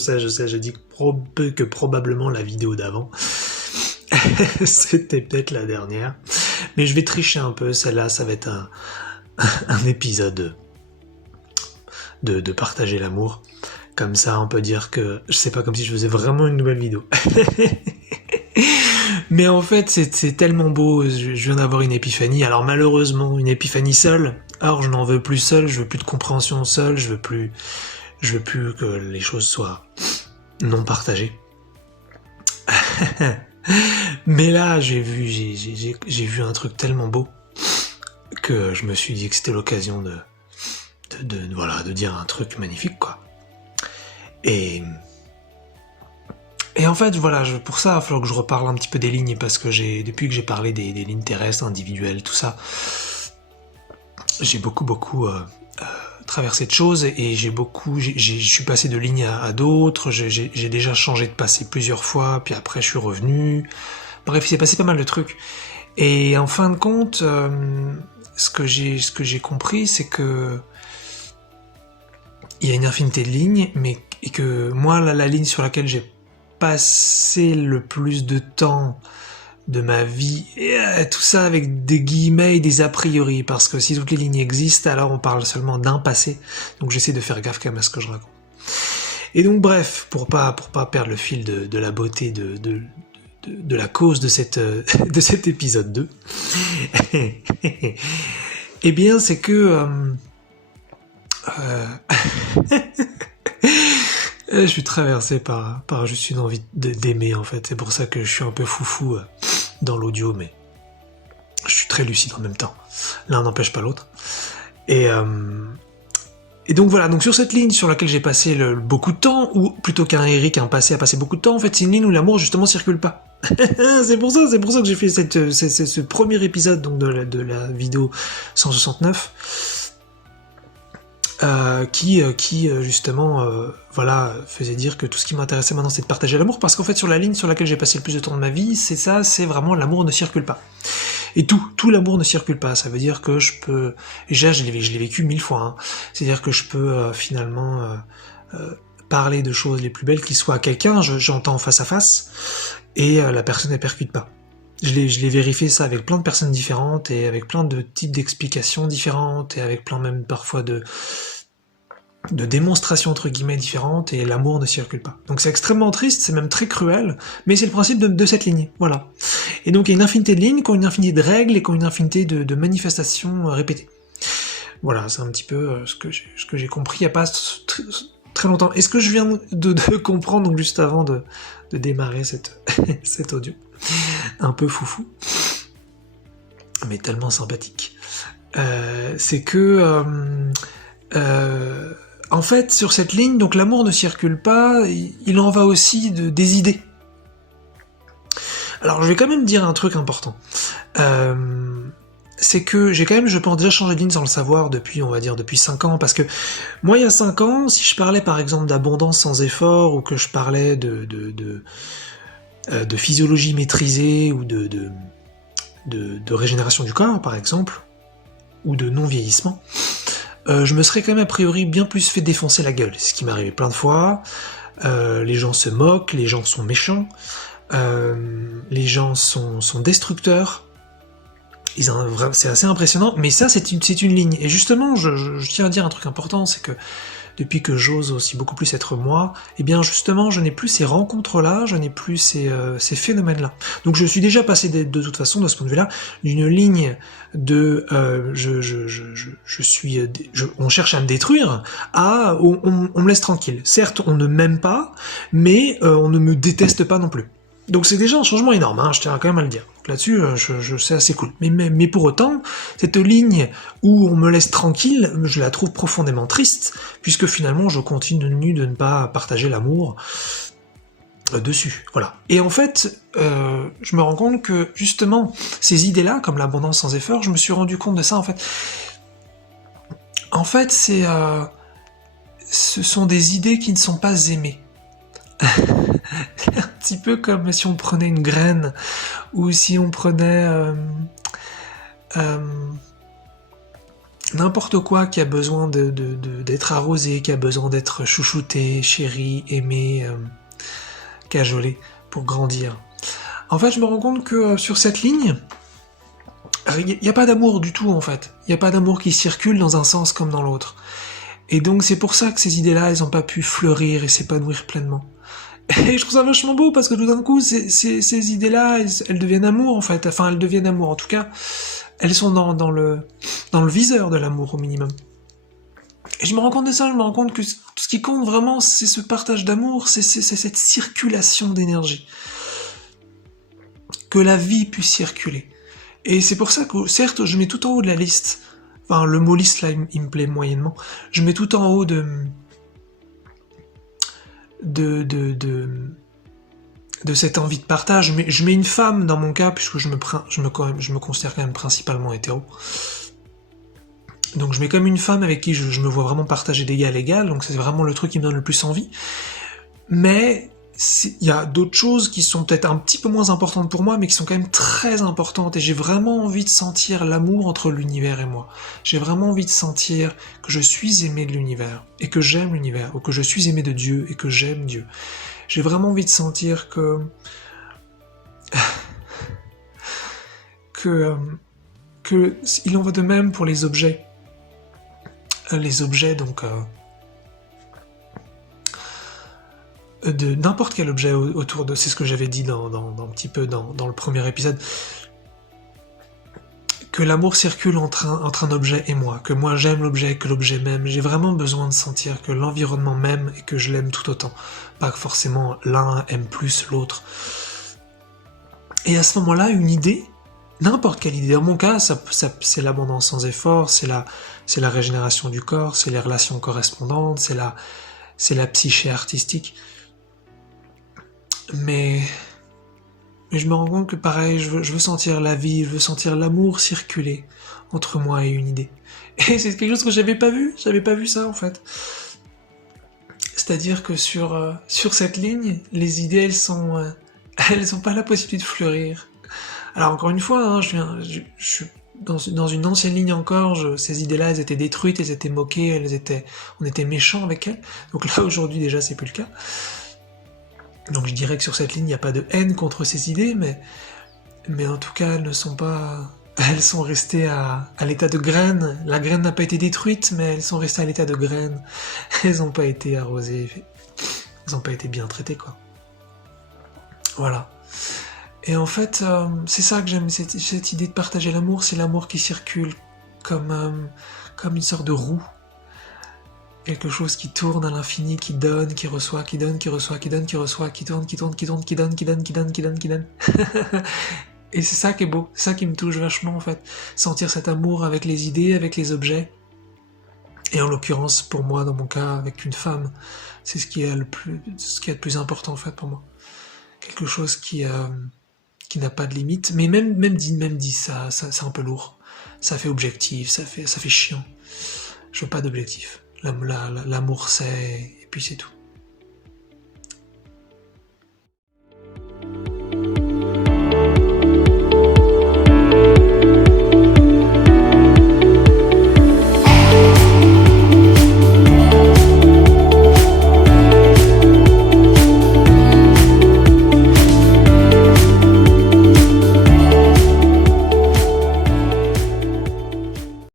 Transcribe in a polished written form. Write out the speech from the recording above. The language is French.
je dis que probablement la vidéo d'avant, c'était peut-être la dernière. Mais je vais tricher un peu, celle-là, ça va être un épisode de partager l'amour. Comme ça, on peut dire que, je sais pas, comme si je faisais vraiment une nouvelle vidéo. Mais en fait, c'est tellement beau, je viens d'avoir une épiphanie. Alors malheureusement, une épiphanie seule. Or, je n'en veux plus seul, je veux plus de compréhension seule, je veux plus que les choses soient non partagées. Mais là, j'ai vu un truc tellement beau que je me suis dit que c'était l'occasion de dire un truc magnifique, quoi. Et en fait, voilà, pour ça, il va falloir que je reparle un petit peu des lignes, parce que depuis que j'ai parlé des lignes terrestres, individuelles, tout ça, j'ai beaucoup traversé de choses, et je suis passé de lignes à d'autres, j'ai déjà changé de passé plusieurs fois, puis après je suis revenu. Bref, il s'est passé pas mal de trucs. Et en fin de compte, ce que j'ai compris, c'est que il y a une infinité de lignes, et que moi, la ligne sur laquelle j'ai passé le plus de temps de ma vie, et tout ça avec des guillemets et des a priori, parce que si toutes les lignes existent, alors on parle seulement d'un passé, donc j'essaie de faire gaffe quand même à ce que je raconte. Et donc bref, pour pas perdre le fil de la beauté de la cause de cet épisode 2, eh bien c'est que je suis traversé par juste une envie d'aimer, en fait. C'est pour ça que je suis un peu foufou dans l'audio, mais je suis très lucide en même temps. L'un n'empêche pas l'autre. Et donc voilà, donc sur cette ligne sur laquelle j'ai passé beaucoup de temps, ou plutôt un passé a passé beaucoup de temps, en fait c'est une ligne où l'amour justement circule pas. c'est pour ça que j'ai fait ce premier épisode donc de la vidéo 169. Qui justement voilà, faisait dire que tout ce qui m'intéressait maintenant c'est de partager l'amour, parce qu'en fait sur la ligne sur laquelle j'ai passé le plus de temps de ma vie, c'est vraiment l'amour ne circule pas. Et tout l'amour ne circule pas, ça veut dire que je peux, déjà je l'ai vécu 1000 fois, hein. C'est-à-dire que je peux finalement parler de choses les plus belles qui soient à quelqu'un, j'entends face à face, et la personne ne percute pas. Je l'ai vérifié ça avec plein de personnes différentes, et avec plein de types d'explications différentes, et avec plein même parfois de démonstrations entre guillemets différentes, et l'amour ne circule pas. Donc c'est extrêmement triste, c'est même très cruel, mais c'est le principe de cette ligne, voilà. Et donc il y a une infinité de lignes qui ont une infinité de règles, et qui ont une infinité de manifestations répétées. Voilà, c'est un petit peu ce que j'ai compris il n'y a pas très longtemps. Et ce que je viens de comprendre, donc juste avant de démarrer cet audio, un peu foufou, mais tellement sympathique, c'est que en fait sur cette ligne, donc l'amour ne circule pas, il en va aussi des idées. Alors je vais quand même dire un truc important, c'est que j'ai quand même, je pense, déjà changé de ligne sans le savoir depuis 5 ans, parce que moi il y a 5 ans, si je parlais par exemple d'abondance sans effort, ou que je parlais de physiologie maîtrisée, ou de régénération du corps par exemple, ou de non-vieillissement, je me serais quand même a priori bien plus fait défoncer la gueule. C'est ce qui m'est arrivé plein de fois. Les gens se moquent, les gens sont méchants, les gens sont destructeurs. C'est assez impressionnant, mais ça c'est une ligne. Et justement, je tiens à dire un truc important, c'est que depuis que j'ose aussi beaucoup plus être moi, eh bien justement je n'ai plus ces rencontres-là, je n'ai plus ces phénomènes-là. Donc je suis déjà passé de toute façon, de ce point de vue-là, d'une ligne de on cherche à me détruire, à on me laisse tranquille. Certes, on ne m'aime pas, mais on ne me déteste pas non plus. Donc c'est déjà un changement énorme, hein, je tiens quand même à le dire. Donc là-dessus, c'est assez cool. Mais pour autant, cette ligne où on me laisse tranquille, je la trouve profondément triste, puisque finalement je continue de ne pas partager l'amour dessus. Voilà. Et en fait, je me rends compte que justement, ces idées-là, comme l'abondance sans effort, je me suis rendu compte de ça en fait. En fait, ce sont des idées qui ne sont pas aimées. Un petit peu comme si on prenait une graine, ou si on prenait n'importe quoi qui a besoin d'être arrosé, qui a besoin d'être chouchouté, chéri, aimé, cajolé, pour grandir. En fait, je me rends compte que sur cette ligne, il n'y a pas d'amour du tout, en fait. Il n'y a pas d'amour qui circule dans un sens comme dans l'autre. Et donc, c'est pour ça que ces idées-là, elles n'ont pas pu fleurir et s'épanouir pleinement. Et je trouve ça vachement beau, parce que tout d'un coup, ces idées-là, elles deviennent amour, en fait. Enfin, elles deviennent amour, en tout cas, elles sont dans le viseur de l'amour, au minimum. Et je me rends compte de ça, je me rends compte que tout ce qui compte vraiment, c'est ce partage d'amour, c'est cette circulation d'énergie. Que la vie puisse circuler. Et c'est pour ça que, certes, je mets tout en haut de la liste, enfin, le mot liste, là, il me plaît moyennement, je mets tout en haut de cette envie de partage. Je mets une femme dans mon cas, puisque je me considère quand même principalement hétéro. Donc je mets comme une femme avec qui je me vois vraiment partager d'égal à égal, donc c'est vraiment le truc qui me donne le plus envie. Mais il y a d'autres choses qui sont peut-être un petit peu moins importantes pour moi, mais qui sont quand même très importantes, et j'ai vraiment envie de sentir l'amour entre l'univers et moi. J'ai vraiment envie de sentir que je suis aimé de l'univers, et que j'aime l'univers, ou que je suis aimé de Dieu, et que j'aime Dieu. J'ai vraiment envie de sentir que il en va de même pour les objets. Les objets, donc, de n'importe quel objet autour de... C'est ce que j'avais dit un petit peu dans le premier épisode. Que l'amour circule entre un objet et moi. Que moi j'aime l'objet, que l'objet m'aime. J'ai vraiment besoin de sentir que l'environnement m'aime et que je l'aime tout autant. Pas que forcément l'un aime plus l'autre. Et à ce moment-là, une idée, n'importe quelle idée, dans mon cas, c'est l'abondance sans effort, c'est la régénération du corps, c'est les relations correspondantes, c'est la psyché artistique. Mais je me rends compte que pareil, je veux sentir la vie, je veux sentir l'amour circuler entre moi et une idée. Et c'est quelque chose que j'avais pas vu ça en fait. C'est-à-dire que sur cette ligne, les idées elles ont pas la possibilité de fleurir. Alors encore une fois, hein, je suis dans une ancienne ligne encore, ces idées-là, elles étaient détruites, elles étaient moquées, on était méchants avec elles. Donc là, aujourd'hui, déjà, c'est plus le cas. Donc je dirais que sur cette ligne, il n'y a pas de haine contre ces idées, mais en tout cas, elles sont restées à l'état de graines. La graine n'a pas été détruite, mais elles sont restées à l'état de graines. Elles n'ont pas été arrosées, elles n'ont pas été bien traitées, quoi. Voilà. Et en fait, c'est ça que j'aime, cette idée de partager l'amour, c'est l'amour qui circule comme une sorte de roue. Quelque chose qui tourne à l'infini, qui donne, qui reçoit, qui donne, qui reçoit, qui donne, qui reçoit, qui tourne, qui tourne, qui tourne, qui donne, qui donne, qui donne, qui donne, qui donne. Et c'est ça qui est beau, c'est ça qui me touche vachement en fait. Sentir cet amour avec les idées, avec les objets. Et en l'occurrence, pour moi, dans mon cas, avec une femme, c'est ce qui est le plus important en fait pour moi. Quelque chose qui n'a pas de limite, mais même dit, ça c'est un peu lourd. Ça fait objectif, ça fait chiant. Je veux pas d'objectif. L'amour c'est, et puis c'est tout.